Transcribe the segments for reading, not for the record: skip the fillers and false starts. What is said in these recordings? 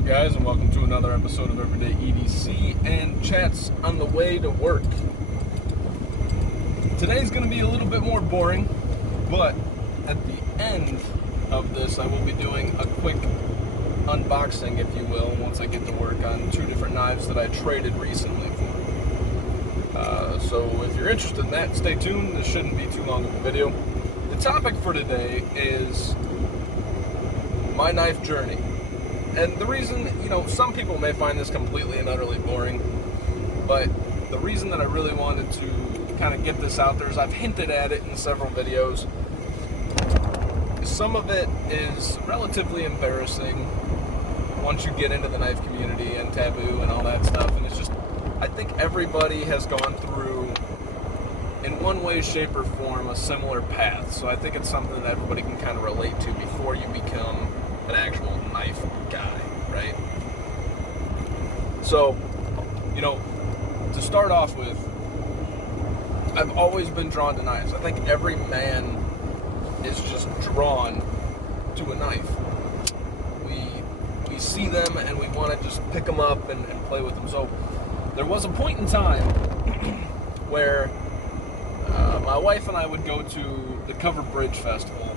up, guys, and welcome to another episode of Everyday EDC and chats on the way to work. Today's going to be a little bit more boring, but at the end of this, I will be doing a quick unboxing, if you will, once I get to work on two different knives that I traded recently for. So if you're interested in that, stay tuned. This shouldn't be too long of a video. The topic for today is my knife journey. And the reason, some people may find this completely and utterly boring, but the reason that I really wanted to kind of get this out there is I've hinted at it in several videos. Some of it is relatively embarrassing once you get into the knife community and taboo and all that stuff, and it's just, I think everybody has gone through, in one way, shape, or form, a similar path. So I think it's something that everybody can kind of relate to before you become an actual knife guy, right? So, to start off with, I've always been drawn to knives. I think every man is just drawn to a knife. We see them and we want to just pick them up and play with them. So there was a point in time where my wife and I would go to the Covered Bridge Festival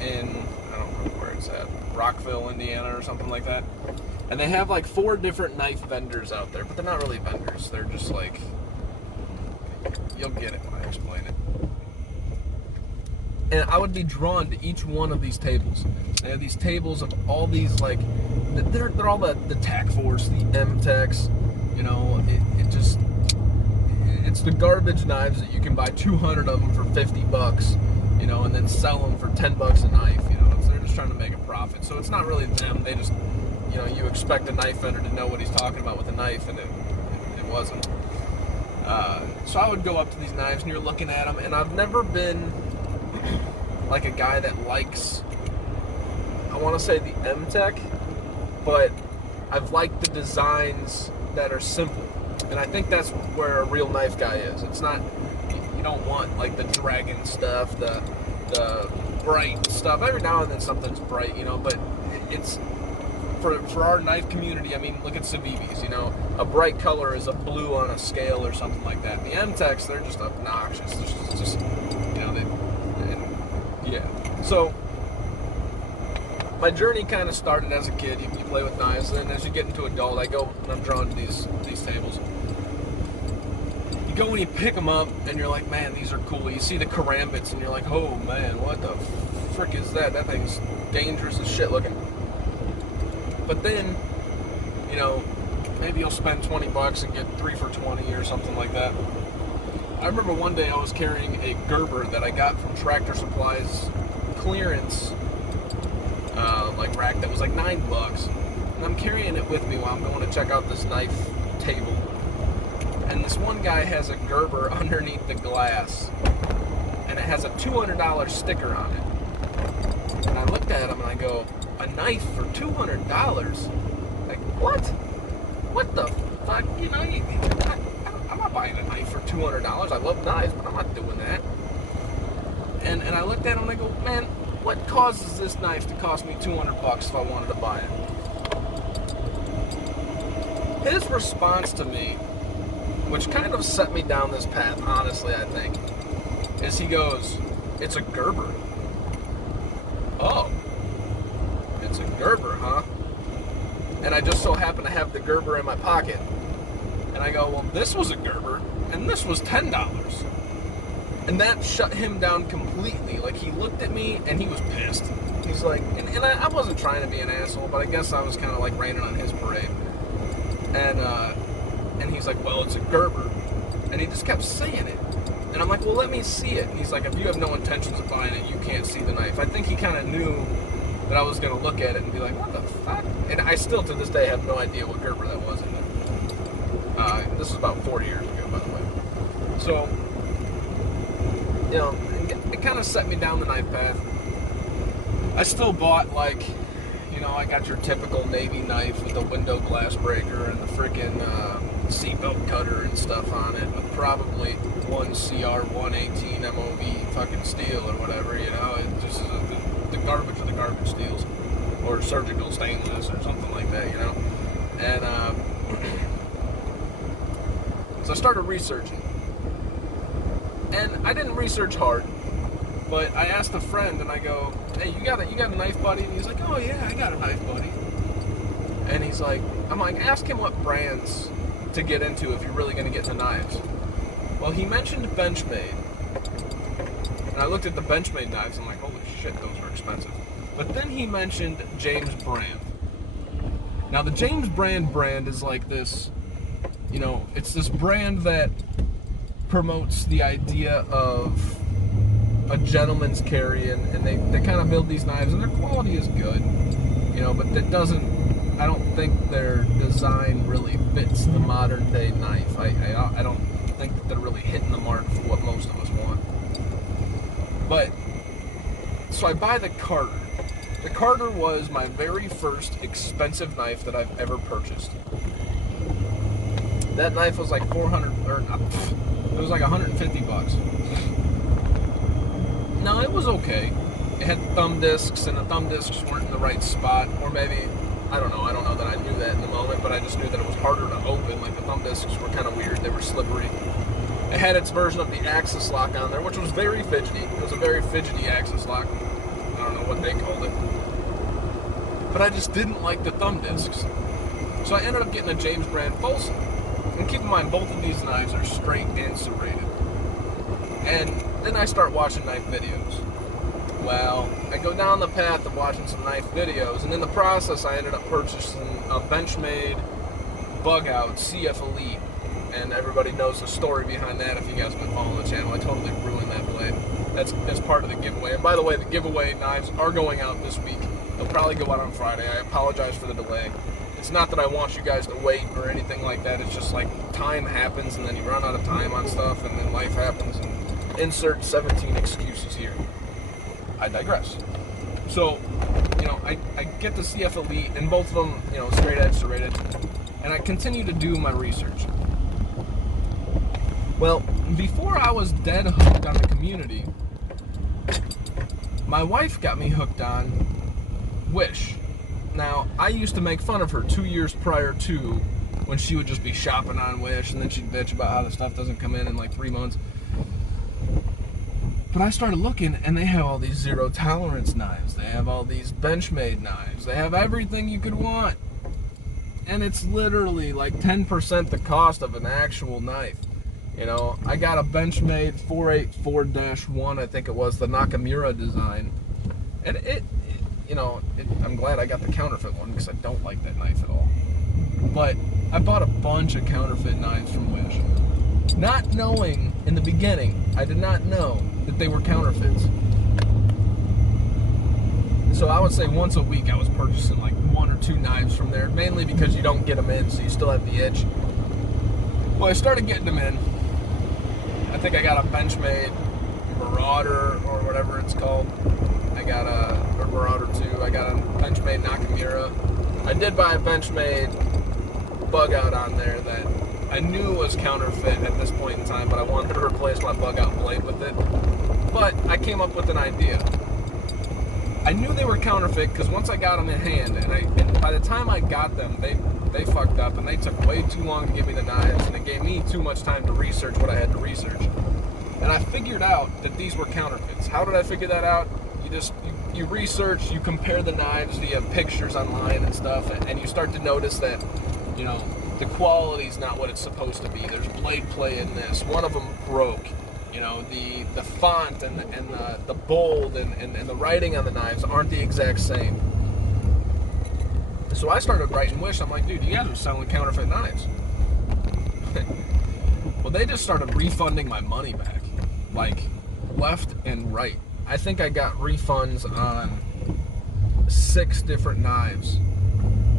in, I don't know where it's at, Rockville, Indiana or something like that. And they have like 4 different knife vendors out there, but they're not really vendors. They're just like, you'll get it when I explain it. And I would be drawn to each one of these tables. They have these tables of all these, like, they're all the Tac Force, the M-Tex, it's the garbage knives that you can buy 200 of them for 50 bucks, and then sell them for 10 bucks a knife, they're just trying to make a profit. So it's not really them. They just, you expect a knife vendor to know what he's talking about with a knife, and it wasn't. So I would go up to these knives, and you're looking at them, and I've never been like a guy that likes, I want to say the M-Tech, but I've liked the designs that are simple. And I think that's where a real knife guy is. It's not, you don't want like the dragon stuff, the bright stuff. Every now and then something's bright, but it's, for our knife community, I mean, look at Civivis, a bright color is a blue on a scale or something like that. The M-Techs, they're just obnoxious. It's just, yeah. So, my journey kind of started as a kid. You play with knives, and as you get into adult, I'm drawn to these tables. You go and you pick them up, and you're like, man, these are cool. You see the karambits, and you're like, oh man, what the frick is that? That thing's dangerous as shit looking. But then, maybe you'll spend 20 bucks and get 3 for 20 or something like that. I remember one day I was carrying a Gerber that I got from Tractor Supply's clearance rack that was like 9 bucks. And I'm carrying it with me while I'm going to check out this knife table. And this one guy has a Gerber underneath the glass, and it has a $200 sticker on it. And I looked at him and I go, a knife for $200? Like, what? What the fuck? I'm not buying a knife for $200. I love knives, but I'm not doing that. And I looked at him and I go, man, what causes this knife to cost me 200 bucks if I wanted to buy it? His response to me, which kind of set me down this path, honestly, I think, is he goes, it's a Gerber. Oh, it's a Gerber, huh? And I just so happen to have the Gerber in my pocket. And I go, well, this was a Gerber, and this was $10. And that shut him down completely. Like, he looked at me, and he was pissed. He's like, and I wasn't trying to be an asshole, but I guess I was kind of like raining on his parade. And he's like, well, it's a Gerber. And he just kept saying it. And I'm like, well, let me see it. And he's like, if you have no intentions of buying it, you can't see the knife. I think he kind of knew that I was going to look at it and be like, what the fuck? And I still, to this day, have no idea what Gerber that was in it. This was about 4 years ago, by the way. So, it kind of set me down the knife path. I still bought, I got your typical Navy knife with the window glass breaker and the freaking seatbelt cutter and stuff on it, with probably one CR 118 MOV fucking steel or whatever, It just is the garbage of the garbage steels. or surgical stainless or something like that, you know. And so I started researching, and I didn't research hard, but I asked a friend, and I go, "Hey, you got a knife, buddy?" And he's like, "Oh yeah, I got a knife, buddy." And he's like, I'm like, ask him what brands to get into if you're really going to get into knives. Well, he mentioned Benchmade, and I looked at the Benchmade knives, and I'm like, holy shit, those are expensive. But then he mentioned James Brand. Now, the James brand is like this, you know, it's this brand that promotes the idea of a gentleman's carry, and they kind of build these knives, and their quality is good, you know, but that doesn't, I don't think their design really fits the modern day knife. I don't think that they're really hitting the mark for what most of us want. But, so I buy the Carter. The Carter was my very first expensive knife that I've ever purchased. That knife was like it was like $150. Now, it was okay. It had thumb discs, and the thumb discs weren't in the right spot, or maybe, I don't know that I knew that in the moment, but I just knew that it was harder to open. Like, the thumb discs were kind of weird, they were slippery. It had its version of the axis lock on there, which was very fidgety. It was a very fidgety axis lock. I don't know what they called it. But I just didn't like the thumb discs. So I ended up getting a James Brand Folsom. And keep in mind, both of these knives are straight and serrated. And then I start watching knife videos. Well, I go down the path of watching some knife videos, and in the process I ended up purchasing a Benchmade Bug Out CF Elite. And everybody knows the story behind that if you guys have been following the channel. I totally ruined that blade. That's part of the giveaway. And by the way, the giveaway knives are going out this week. They'll probably go out on Friday. I apologize for the delay. It's not that I want you guys to wait or anything like that. It's just like time happens, and then you run out of time on stuff, and then life happens, and insert 17 excuses here. I digress. So, you know, I get the CF Elite, and both of them, you know, straight edge serrated, and I continue to do my research. Well, before I was dead hooked on the community, my wife got me hooked on Wish. Now, I used to make fun of her 2 years prior to, when she would just be shopping on Wish, and then she'd bitch about how the stuff doesn't come in like 3 months. But I started looking, and they have all these zero tolerance knives. They have all these Benchmade knives. They have everything you could want. And it's literally like 10% the cost of an actual knife. You know, I got a Benchmade 484-1, I think it was, the Nakamura design. And I'm glad I got the counterfeit one, because I don't like that knife at all. But I bought a bunch of counterfeit knives from Wish. Not knowing, in the beginning, I did not know that they were counterfeits. So I would say once a week I was purchasing like 1 or 2 knives from there, mainly because you don't get them in, so you still have the itch. Well, I started getting them in. I think I got a Benchmade Marauder, or whatever it's called. I got a Marauder 2. I got a Benchmade Nakamura. I did buy a Benchmade Bug Out on there that I knew was counterfeit at this point in time, but I wanted to replace my Bug Out blade with it. But I came up with an idea. I knew they were counterfeit because once I got them in hand, and by the time I got them, they fucked up, and they took way too long to give me the knives, and it gave me too much time to research what I had to research. And I figured out that these were counterfeits. How did I figure that out? You research, you compare the knives via pictures online and stuff, and you start to notice that, you know, the quality's not what it's supposed to be. There's blade play in this. One of them broke. You know, the font and the bold and the writing on the knives aren't the exact same. So I started writing Wish. I'm like, dude, you guys are selling counterfeit knives. Well, they just started refunding my money back, like left and right. I think I got refunds on 6 different knives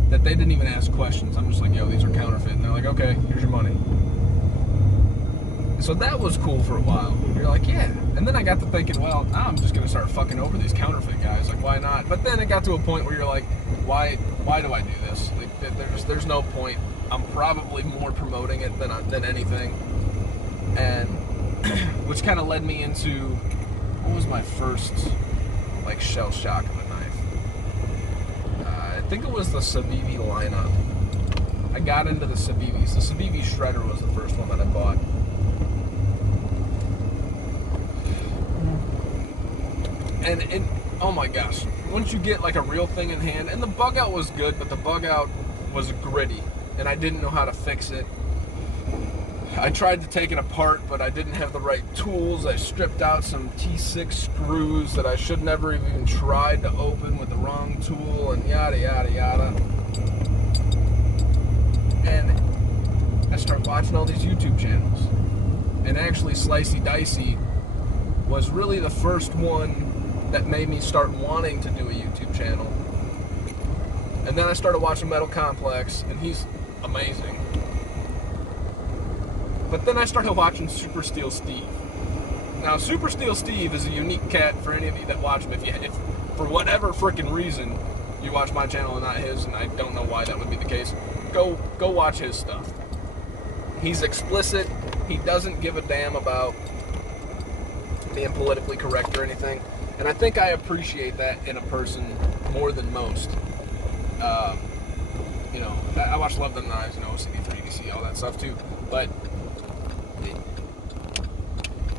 that they didn't even ask questions. I'm just like, yo, these are counterfeit. And they're like, okay, here's your money. So that was cool for a while. You're like, yeah. And then I got to thinking, well, now I'm just going to start fucking over these counterfeit guys. Like, why not? But then it got to a point where you're like, why do I do this? Like, there's no point. I'm probably more promoting it than anything. And which kind of led me into, what was my first, like, shell shock of a think it was the Civivi lineup. I got into the Civivis. The Civivi Shredder was the first one that I bought. And oh my gosh, once you get like a real thing in hand, and the bug out was good, but the bug out was gritty, and I didn't know how to fix it. I tried to take it apart, but I didn't have the right tools. I stripped out some T6 screws that I should never have even tried to open with the wrong tool, and yada, yada, yada. And I started watching all these YouTube channels. And actually, Slicey Dicey was really the first one that made me start wanting to do a YouTube channel. And then I started watching Metal Complex, and he's amazing. But then I started watching Super Steel Steve. Now, Super Steel Steve is a unique cat for any of you that watch him. If for whatever freaking reason you watch my channel and not his, and I don't know why that would be the case, go watch his stuff. He's explicit. He doesn't give a damn about being politically correct or anything. And I think I appreciate that in a person more than most. You know, I watch Love Them Knives, you know, CD3, EDC, all that stuff too. But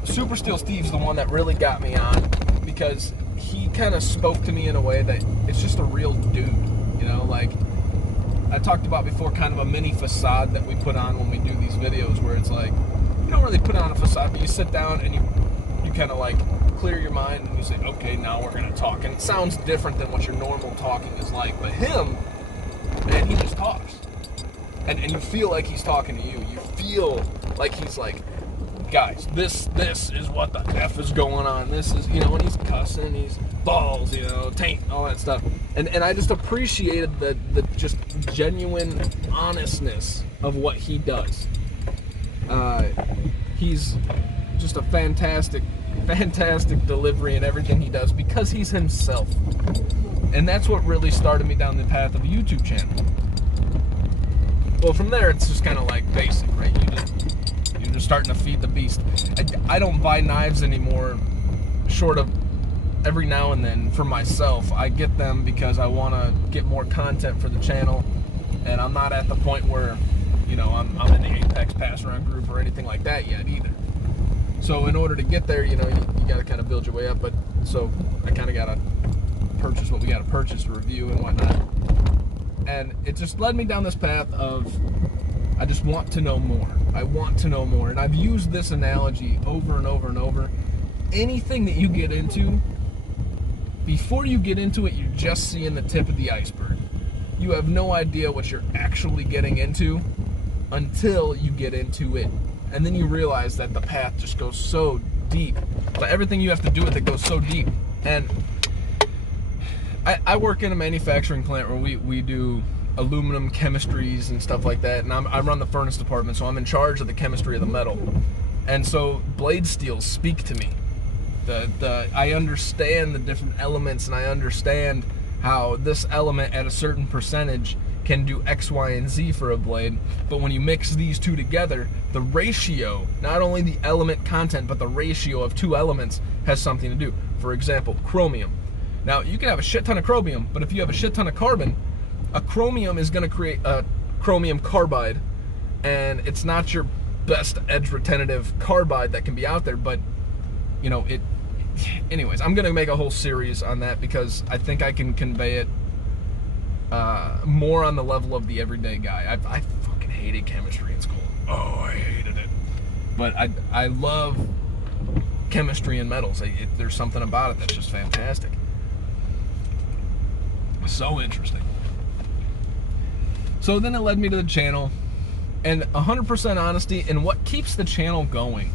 Super Steel Steve's the one that really got me on, because he kind of spoke to me in a way that it's just a real dude, you know, like I talked about before, kind of a mini facade that we put on when we do these videos, where it's like, you don't really put on a facade, but you sit down and you kind of like clear your mind and you say, okay, now we're going to talk. And it sounds different than what your normal talking is like, but him, man, he just talks. And you feel like he's talking to you. You feel like he's like, guys, this is what the F is going on. This is, you know, and he's cussing, he's balls, you know, taint, all that stuff. And I just appreciated the just genuine honestness of what he does. He's just a fantastic delivery in everything he does, because he's himself. And that's what really started me down the path of a YouTube channel. Well, from there, it's just kind of like basic, right? You're just starting to feed the beast. I don't buy knives anymore, short of every now and then for myself. I get them because I want to get more content for the channel, and I'm not at the point where, you know, I'm in the Apex pass-around group or anything like that yet either. So in order to get there, you know, you got to kind of build your way up. But so I kind of got to purchase what we got to purchase, review and whatnot. And it just led me down this path of, I just want to know more. I want to know more. And I've used this analogy over and over and over. Anything that you get into, before you get into it, you're just seeing the tip of the iceberg. You have no idea what you're actually getting into until you get into it. And then you realize that the path just goes so deep. But everything you have to do with it goes so deep. And I work in a manufacturing plant where we do aluminum chemistries and stuff like that. And I run the furnace department, so I'm in charge of the chemistry of the metal. And so blade steels speak to me. I understand the different elements, and I understand how this element at a certain percentage can do X, Y, and Z for a blade. But when you mix these two together, the ratio, not only the element content, but the ratio of two elements has something to do. For example, chromium. Now, you can have a shit ton of chromium, but if you have a shit ton of carbon, a chromium is going to create a chromium carbide, and it's not your best edge retentive carbide that can be out there, but, you know, it... Anyways, I'm going to make a whole series on that, because I think I can convey it more on the level of the everyday guy. I fucking hated chemistry in school. Oh, I hated it. But I love chemistry and metals. There's something about it that's just fantastic. So interesting. So then it led me to the channel, and 100% honesty, and what keeps the channel going,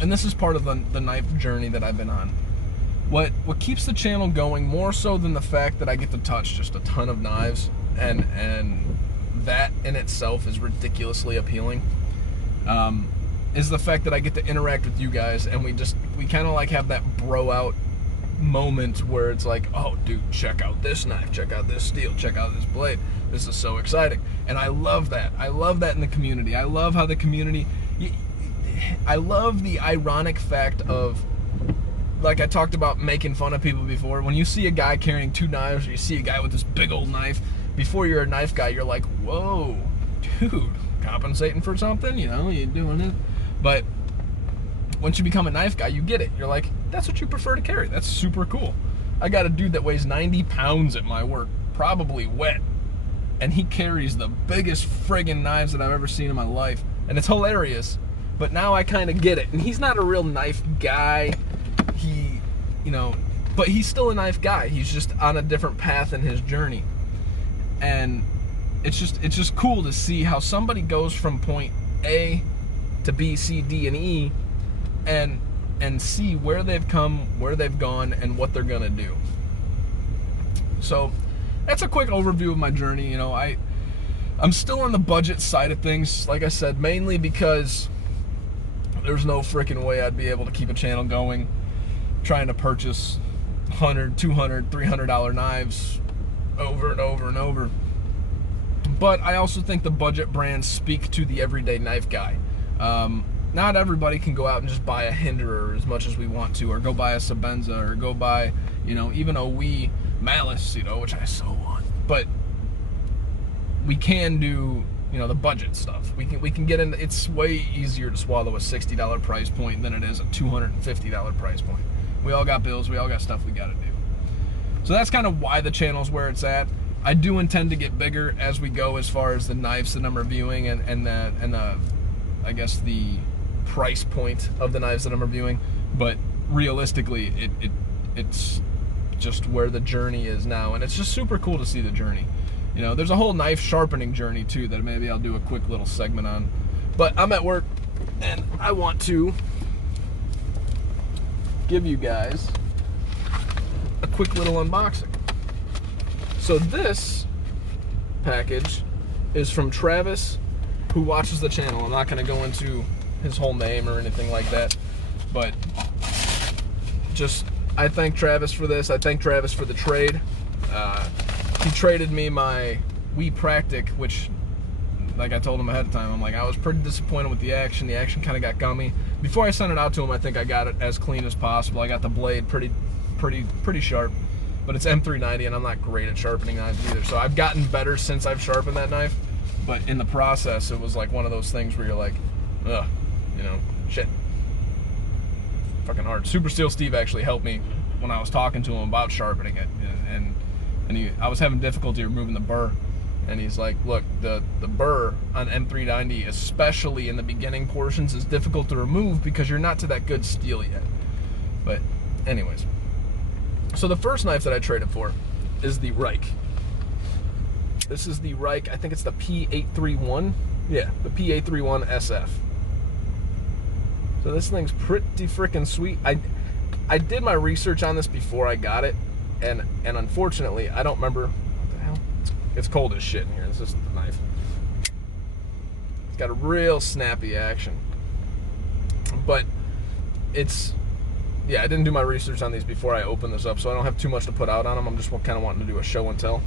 and this is part of the knife journey that I've been on. What keeps the channel going, more so than the fact that I get to touch just a ton of knives, and that in itself is ridiculously appealing, is the fact that I get to interact with you guys, and we kind of like have that bro out moment where it's like, oh dude, check out this knife, check out this steel, check out this blade, this is so exciting. And I love that in the community. I love how the community, I love the ironic fact of like I talked about making fun of people before, when you see a guy carrying 2 knives, or you see a guy with this big old knife, before you're a knife guy, you're like, whoa, dude, compensating for something, you know, you're doing it. But once you become a knife guy, you get it. You're like, that's what you prefer to carry. That's super cool. I got a dude that weighs 90 pounds at my work, probably wet, and he carries the biggest friggin' knives that I've ever seen in my life. And it's hilarious, but now I kind of get it. And he's not a real knife guy. He, you know, but he's still a knife guy. He's just on a different path in his journey. And it's just cool to see how somebody goes from point A to B, C, D, and E, and see where they've come, where they've gone, and what they're gonna do. So that's a quick overview of my journey. You know, I'm still on the budget side of things, like I said, mainly because there's no freaking way I'd be able to keep a channel going trying to purchase $100, $200, $300 knives over and over and over. But I also think the budget brands speak to the everyday knife guy. Not everybody can go out and just buy a Hinderer as much as we want to, or go buy a Sabenza, or go buy, you know, even a Wee Malice, you know, which I so want. But we can do, you know, the budget stuff. We can get in. It's way easier to swallow a $60 price point than it is a $250 price point. We all got bills. We all got stuff we got to do. So that's kind of why the channel's where it's at. I do intend to get bigger as we go, as far as the knives that I'm reviewing and the I guess the price point of the knives that I'm reviewing. But realistically, it's just where the journey is now, and it's just super cool to see the journey. You know, there's a whole knife sharpening journey too that maybe I'll do a quick little segment on. But I'm at work, and I want to give you guys a quick little unboxing. So this package is from Travis, who watches the channel. I'm not going to go into his whole name or anything like that, but just I thank Travis for this. I thank Travis for the trade. He traded me my Wii Practic, which, like I told him ahead of time, I'm like, I was pretty disappointed with the action. The action kind of got gummy. Before I sent it out to him, I think I got it as clean as possible. I got the blade pretty sharp, but it's M390, and I'm not great at sharpening knives either. So I've gotten better since I've sharpened that knife, but in the process, it was like one of those things where you're like, ugh, you know, shit, fucking hard. Super Steel Steve actually helped me when I was talking to him about sharpening it, and I was having difficulty removing the burr, and he's like, look, the burr on M390, especially in the beginning portions, is difficult to remove because you're not to that good steel yet. But anyways, so the first knife that I traded for is the Reich. This is the Reich, I think it's the P831. Yeah, the P831 SF. So this thing's pretty freaking sweet. I did my research on this before I got it, and unfortunately, I don't remember. What the hell? It's cold as shit in here. This isn't the knife. It's got a real snappy action. But it's, yeah, I didn't do my research on these before I opened this up, so I don't have too much to put out on them. I'm just kind of wanting to do a show and tell.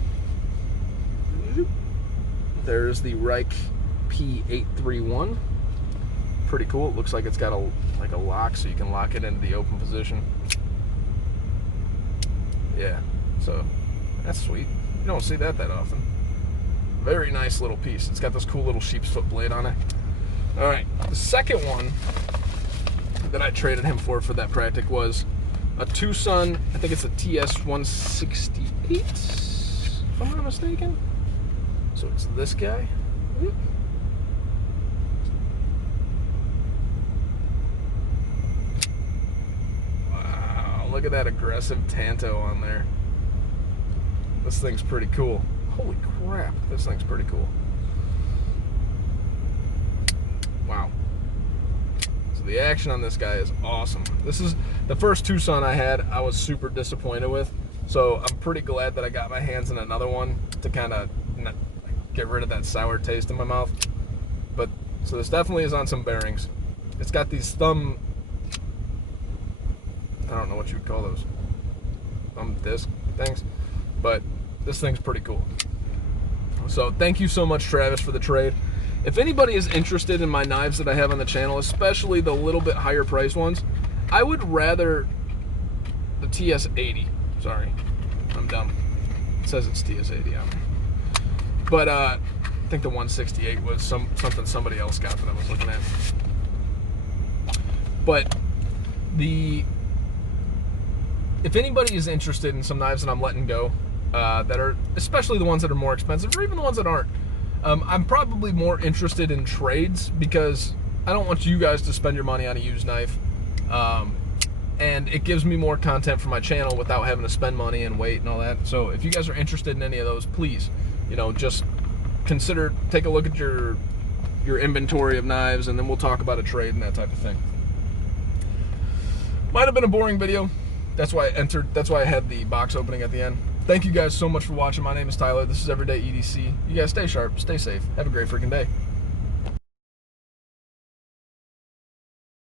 There's the Reich P831. Pretty cool. It looks like it's got a lock, so you can lock it into the open position. Yeah, so that's sweet. You don't see that often. Very nice little piece. It's got this cool little sheep's foot blade on it. All right, the second one that I traded him for that Practic was a Tucson, I think it's a TS168, if I'm not mistaken. So it's this guy. Wow, look at that aggressive Tanto on there. This thing's pretty cool. Holy crap, this thing's pretty cool. Wow. So the action on this guy is awesome. This is the first Tucson I had, I was super disappointed with. So I'm pretty glad that I got my hands on another one to kind of get rid of that sour taste in my mouth. But so this definitely is on some bearings. It's got these thumb, I don't know what you would call those, thumb disc things, but this thing's pretty cool. So thank you so much, Travis, for the trade. If anybody is interested in my knives that I have on the channel, especially the little bit higher priced ones, I would rather the TS80. Sorry, I'm dumb. It says it's TS80 out. But I think the 168 was something somebody else got that I was looking at. But if anybody is interested in some knives that I'm letting go, that are, especially the ones that are more expensive, or even the ones that aren't, I'm probably more interested in trades, because I don't want you guys to spend your money on a used knife. And it gives me more content for my channel without having to spend money and wait and all that. So if you guys are interested in any of those, please, just take a look at your inventory of knives, and then we'll talk about a trade and that type of thing. Might have been a boring video. That's why I had the box opening at the end. Thank you guys so much for watching. My name is Tyler. This is Everyday EDC. You guys stay sharp, stay safe. Have a great freaking day.